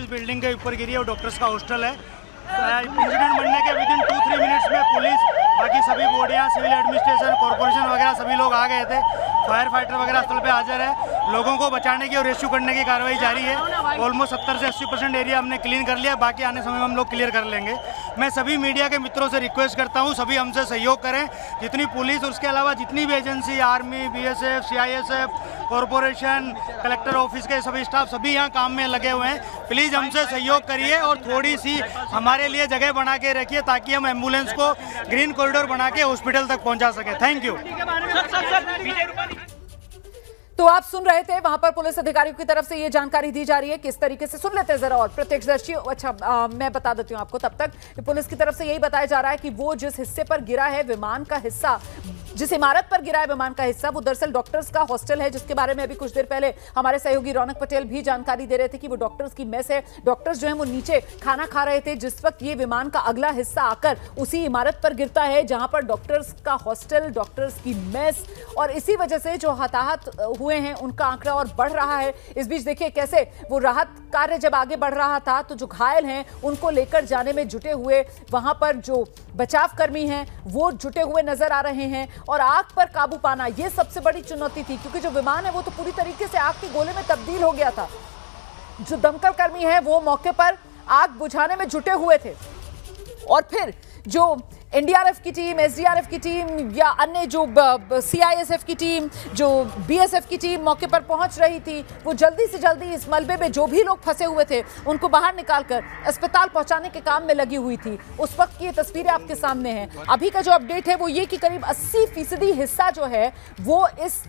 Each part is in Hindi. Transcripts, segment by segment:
जिस बिल्डिंग के ऊपर गिरी है वो डॉक्टर्स का हॉस्टल है। इंसिडेंट बनने के विदिन 2-3 मिनट्स में पुलिस, बाकी सभी बॉडियाँ, सिविल एडमिनिस्ट्रेशन, कॉर्पोरेशन वगैरह सभी लोग आ गए थे। फायर फाइटर वगैरह स्थल पे हाजिर है। लोगों को बचाने की और रेस्क्यू करने की कार्रवाई जारी है। ऑलमोस्ट 70 से 80% एरिया हमने क्लीन कर लिया, बाकी आने समय में हम लोग क्लियर कर लेंगे। मैं सभी मीडिया के मित्रों से रिक्वेस्ट करता हूँ, सभी हमसे सहयोग करें। जितनी पुलिस, उसके अलावा जितनी भी agency, army, BSF, CISF, corporation, collector office के सभी स्टाफ, सभी यहाँ काम में लगे हुए हैं। प्लीज़ हमसे सहयोग करिए और थोड़ी सी हमारे लिए जगह बना के रखिए ताकि हम एम्बुलेंस को ग्रीन कॉरिडोर बना के हॉस्पिटल तक पहुँचा सकें। Thank you. तो आप सुन रहे थे, वहां पर पुलिस अधिकारियों की तरफ से ये जानकारी दी जा रही है। किस तरीके से, सुन लेते हैं जरा और प्रत्यक्षदर्शी। अच्छा, मैं बता देती हूँ आपको तब तक कि पुलिस की तरफ से यही बताया जा रहा है कि वो जिस हिस्से पर गिरा है विमान का हिस्सा, जिस इमारत पर गिरा है विमान का हिस्सा, वो दरअसल डॉक्टर्स का हॉस्टल है, जिसके बारे में अभी कुछ देर पहले हमारे सहयोगी रौनक पटेल भी जानकारी दे रहे थे कि वो डॉक्टर्स की मेस है। डॉक्टर्स जो है वो नीचे खाना खा रहे थे जिस वक्त ये विमान का अगला हिस्सा आकर उसी इमारत पर गिरता है जहां पर डॉक्टर्स का हॉस्टल, डॉक्टर्स की मेस, और इसी वजह से जो हताहत हुए हैं उनका आंकड़ा और बढ़ रहा है। इस बीच देखिए कैसे वो राहत कार्य जब आगे बढ़ रहा था तो जो घायल हैं उनको लेकर जाने में जुटे हुए वहां पर जो बचाव कर्मी हैं वो जुटे हुए नजर आ रहे हैं। और आग पर काबू पाना ये सबसे बड़ी चुनौती थी, क्योंकि जो विमान है वो तो पूरी तरीके से आग के गोले में तब्दील हो गया था। जो दमकल कर्मी हैं वो मौके पर आग बुझाने में जुटे हुए थे, और फिर जो NDRF की टीम, SDRF की टीम या अन्य जो CISF की टीम, जो BSF की टीम मौके पर पहुंच रही थी, वो जल्दी से जल्दी इस मलबे में जो भी लोग फंसे हुए थे उनको बाहर निकालकर अस्पताल पहुंचाने के काम में लगी हुई थी। उस वक्त की ये तस्वीरें आपके सामने हैं। अभी का जो अपडेट है वो ये कि करीब 80% हिस्सा जो है वो इस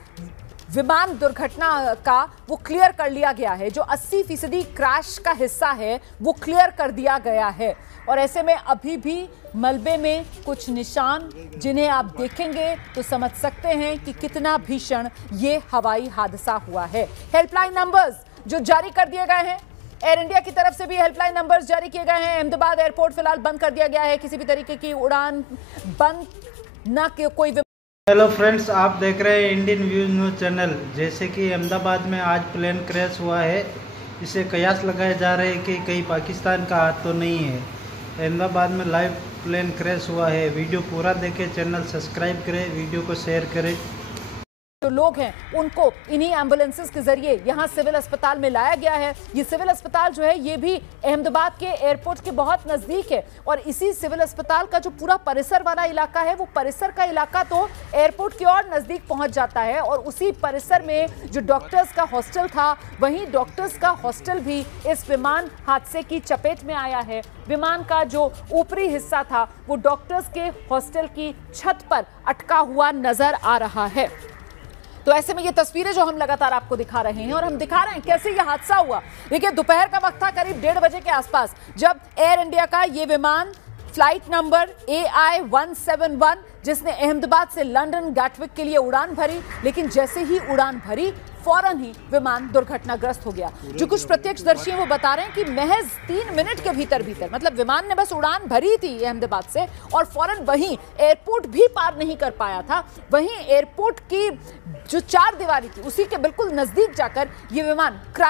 विमान दुर्घटना का वो क्लियर कर लिया गया है। जो 80% क्रैश का हिस्सा है वो क्लियर कर दिया गया है, और ऐसे में अभी भी मलबे में कुछ निशान जिन्हें आप देखेंगे तो समझ सकते हैं कि कितना भीषण ये हवाई हादसा हुआ है। हेल्पलाइन नंबर्स जो जारी कर दिए गए हैं, एयर इंडिया की तरफ से भी हेल्पलाइन नंबर्स जारी किए गए हैं। अहमदाबाद एयरपोर्ट फिलहाल बंद कर दिया गया है, किसी भी तरीके की उड़ान बंद ना कि कोई। हेलो फ्रेंड्स, आप देख रहे हैं इंडियन व्यूज न्यूज़ चैनल। जैसे कि अहमदाबाद में आज प्लेन क्रैश हुआ है, इसे कयास लगाए जा रहे हैं कि कहीं पाकिस्तान का हाथ तो नहीं है। अहमदाबाद में लाइव प्लेन क्रैश हुआ है। वीडियो पूरा देखें, चैनल सब्सक्राइब करें, वीडियो को शेयर करें। जो लोग हैं उनको इन्हीं एम्बुलेंसेस के जरिए यहाँ सिविल अस्पताल में लाया गया है। ये सिविल अस्पताल जो है ये भी अहमदाबाद के एयरपोर्ट के बहुत नजदीक है, और इसी सिविल अस्पताल का जो पूरा परिसर वाला इलाका है वो परिसर का इलाका तो एयरपोर्ट की और नजदीक पहुंच जाता है, और उसी परिसर में जो डॉक्टर्स का हॉस्टल था वहीं डॉक्टर्स का हॉस्टल भी इस विमान हादसे की चपेट में आया है। विमान का जो ऊपरी हिस्सा था वो डॉक्टर्स के हॉस्टल की छत पर अटका हुआ नजर आ रहा है। तो ऐसे में ये तस्वीरें जो हम लगातार आपको दिखा रहे हैं, और हम दिखा रहे हैं कैसे ये हादसा हुआ। देखिए दोपहर का वक्त था, करीब 1:30 बजे के आसपास, जब एयर इंडिया का ये विमान फ्लाइट नंबर AI-171 जिसने अहमदाबाद से लंदन गैटविक के लिए उड़ान भरी, लेकिन जैसे ही उड़ान भरी फौरन ही विमान दुर्घटनाग्रस्त हो गया। जो कुछ प्रत्यक्षदर्शी हैं वो बता रहे हैं कि महज 3 मिनट के भीतर मतलब विमान ने बस उड़ान भरी थी अहमदाबाद से और फौरन वहीं एयरपोर्ट भी पार नहीं कर पाया था। वहीं एयरपोर्ट की जो 4 दीवारी थी उसी के बिल्कुल नजदीक जाकर ये विमान क्रैश